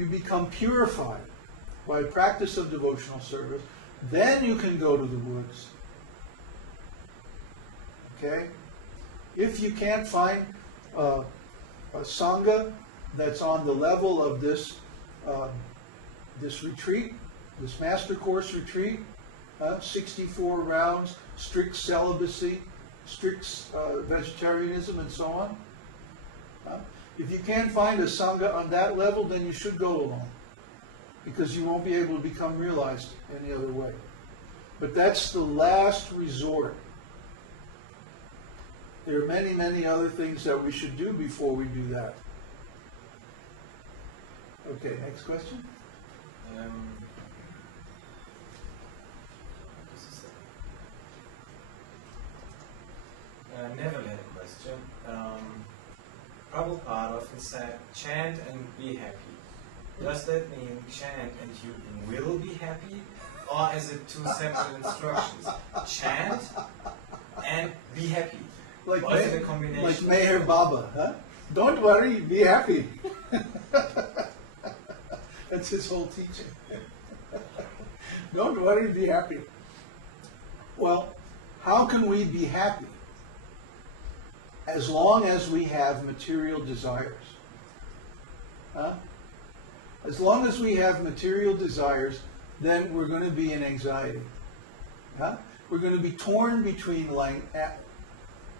you become purified by practice of devotional service, then you can go to the woods. Okay? If you can't find a sangha that's on the level of this this retreat, this master course retreat, 64 rounds, strict celibacy, strict vegetarianism, and so on. If you can't find a sangha on that level, then you should go alone, because you won't be able to become realized any other way. But that's the last resort. There are many, many other things that we should do before we do that. Okay, next question. Never had a question. Prabhupada often said, chant and be happy. Does that mean chant and you will be happy? Or is it two separate instructions? Chant and be happy. Like, or is it a combination? Like Meher Baba, huh? Don't worry, be happy. That's his whole teaching. Don't worry, be happy. Well, how can we be happy? As long as we have material desires. Huh? As long as we have material desires, then we're going to be in anxiety. Huh? We're going to be torn between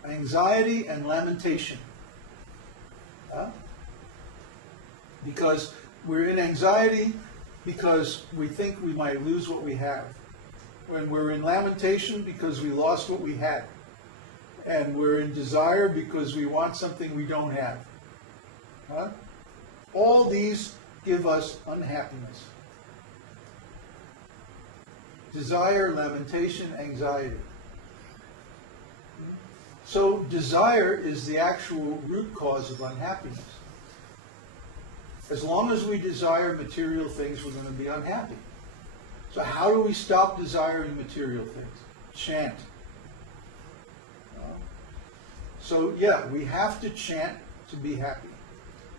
anxiety and lamentation. Huh? Because we're in anxiety because we think we might lose what we have. When we're in lamentation because we lost what we had. And we're in desire because we want something we don't have. Huh? All these give us unhappiness. Desire, lamentation, anxiety. So desire is the actual root cause of unhappiness. As long as we desire material things, we're going to be unhappy. So how do we stop desiring material things? Chant. So yeah, we have to chant to be happy.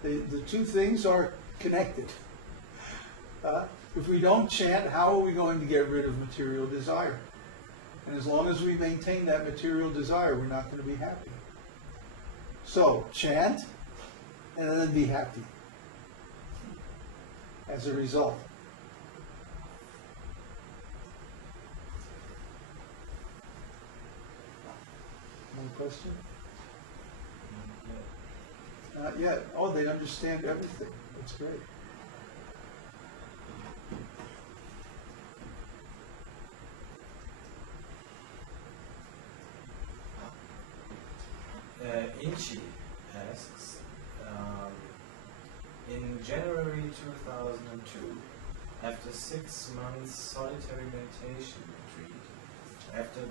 The two things are connected. If we don't chant, how are we going to get rid of material desire? And as long as we maintain that material desire, we're not going to be happy. So chant and then be happy as a result. One question? Not yet. Oh, they understand everything. That's great. Inchi asks, in January 2002, after 6 months solitary meditation retreat, after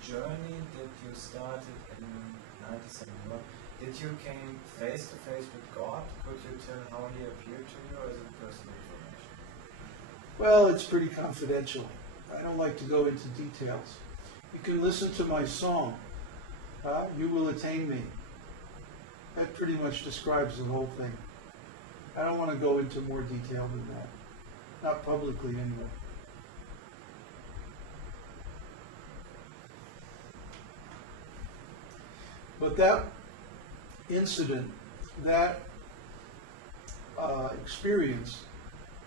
journey that you started in 1971, did you came face to face with God? Could you tell how he appeared to you, or is it personal information? Well, it's pretty confidential. I don't like to go into details. You can listen to my song, You Will Attain Me. That pretty much describes the whole thing. I don't want to go into more detail than that. Not publicly, anyway. But that incident, that experience,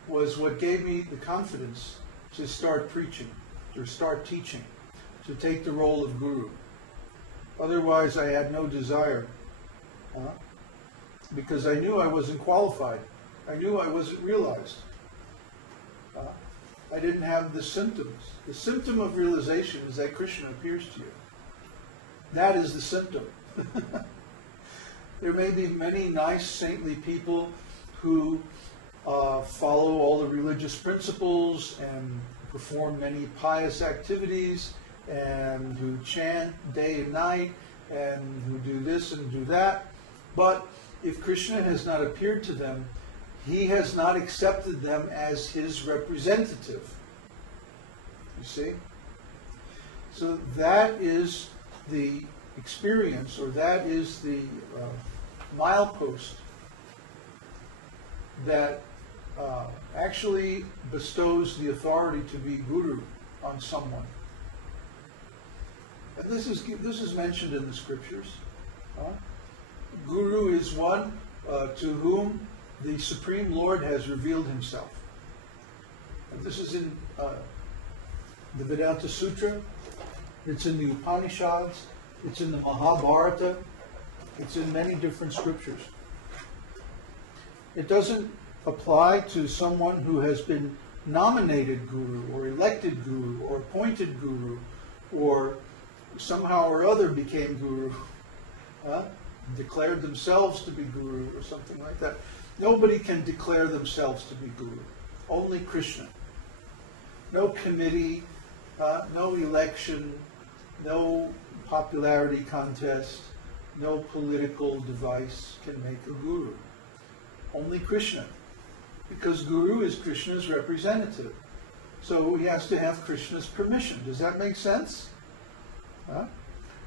was what gave me the confidence to start preaching, to start teaching, to take the role of guru. Otherwise, I had no desire, because I knew I wasn't qualified. I knew I wasn't realized. I didn't have the symptoms. The symptom of realization is that Krishna appears to you. That is the symptom. There may be many nice, saintly people who follow all the religious principles and perform many pious activities and who chant day and night and who do this and do that. But if Krishna has not appeared to them, he has not accepted them as his representative. You see? So that is the experience, or that is the milepost that actually bestows the authority to be guru on someone. And this is mentioned in the scriptures. Guru is one to whom the Supreme Lord has revealed himself. And this is in the Vedanta Sutra, it's in the Upanishads, it's in the Mahabharata, it's in many different scriptures. It doesn't apply to someone who has been nominated guru or elected guru or appointed guru or somehow or other became guru, declared themselves to be guru or something like that. Nobody can declare themselves to be guru. Only Krishna. No committee, no election, no popularity contest, no political device can make a guru. Only Krishna. Because guru is Krishna's representative. So he has to have Krishna's permission. Does that make sense?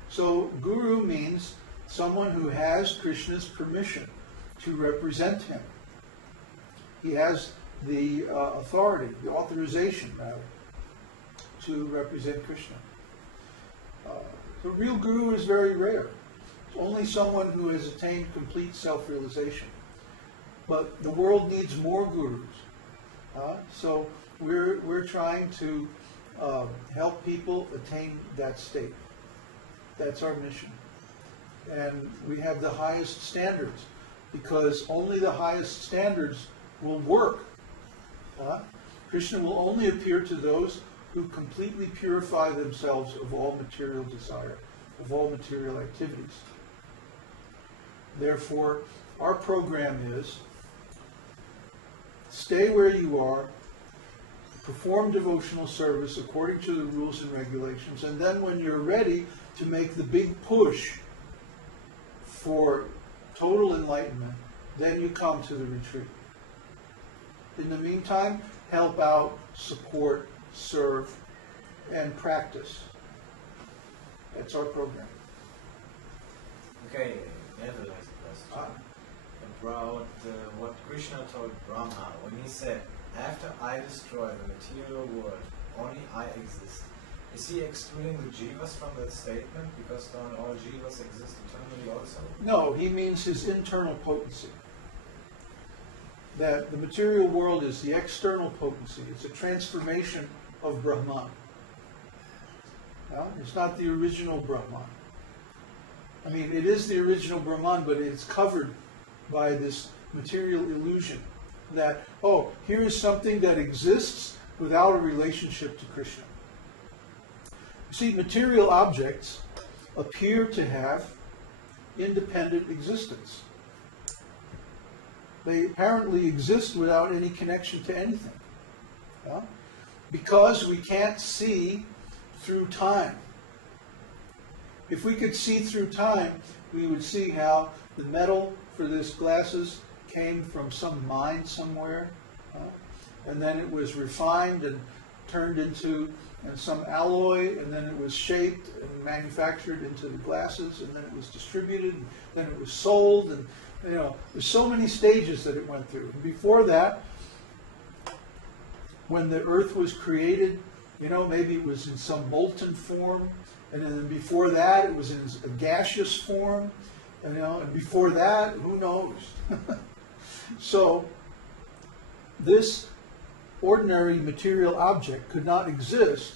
So guru means someone who has Krishna's permission to represent him. He has the authority, the authorization, rather, to represent Krishna. The real guru is very rare. It's only someone who has attained complete self-realization. But the world needs more gurus. So we're trying to help people attain that state. That's our mission. And we have the highest standards, because only the highest standards will work. Krishna will only appear to those who completely purify themselves of all material desire, of all material activities. Therefore, our program is stay where you are, perform devotional service according to the rules and regulations, and then when you're ready to make the big push for total enlightenment, then you come to the retreat. In the meantime, help out, support, serve, and practice. That's our program. Okay, I have a last question. About what Krishna told Brahma when he said, after I destroy the material world, only I exist. Is he excluding the jivas from that statement, because don't all jivas exist eternally also? No, he means his internal potency. That the material world is the external potency. It's a transformation of Brahman. It's not the original Brahman. I mean, it is the original Brahman, but it's covered by this material illusion that, oh, here is something that exists without a relationship to Krishna. You see, material objects appear to have independent existence. They apparently exist without any connection to anything. Because we can't see through time. If we could see through time, we would see how the metal for this glasses came from some mine somewhere, and then it was refined and turned into some alloy, and then it was shaped and manufactured into the glasses, and then it was distributed, and then it was sold, and there's so many stages that it went through. And before that, when the earth was created, maybe it was in some molten form, and then before that it was in a gaseous form, and before that, who knows? So this ordinary material object could not exist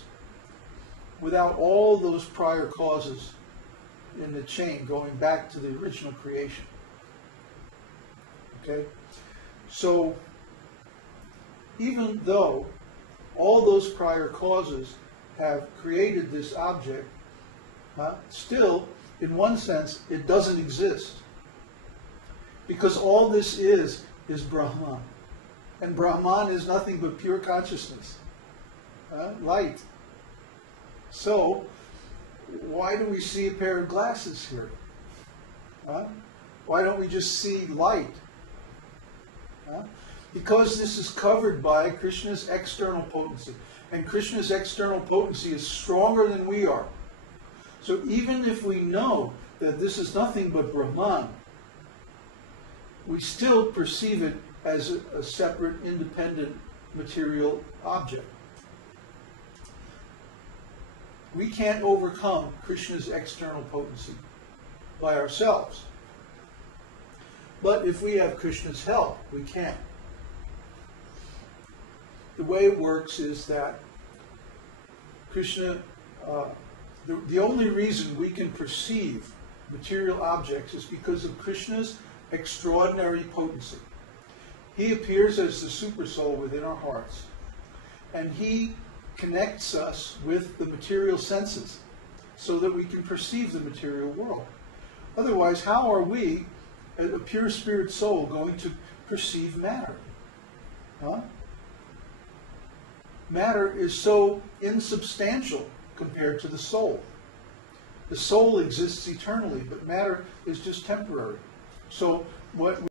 without all those prior causes in the chain going back to the original creation. Okay? So even though all those prior causes have created this object, still, in one sense, it doesn't exist. Because all this is Brahman. And Brahman is nothing but pure consciousness, light. So, why do we see a pair of glasses here? Why don't we just see light? Because this is covered by Krishna's external potency. And Krishna's external potency is stronger than we are. So even if we know that this is nothing but Brahman, we still perceive it as a separate, independent material object. We can't overcome Krishna's external potency by ourselves. But if we have Krishna's help, we can. The way it works is that Krishna, the only reason we can perceive material objects is because of Krishna's extraordinary potency. He appears as the super soul within our hearts, and he connects us with the material senses so that we can perceive the material world. Otherwise, how are we, a pure spirit soul, going to perceive matter? Huh? Matter is so insubstantial compared to the soul. The soul exists eternally, but matter is just temporary. So what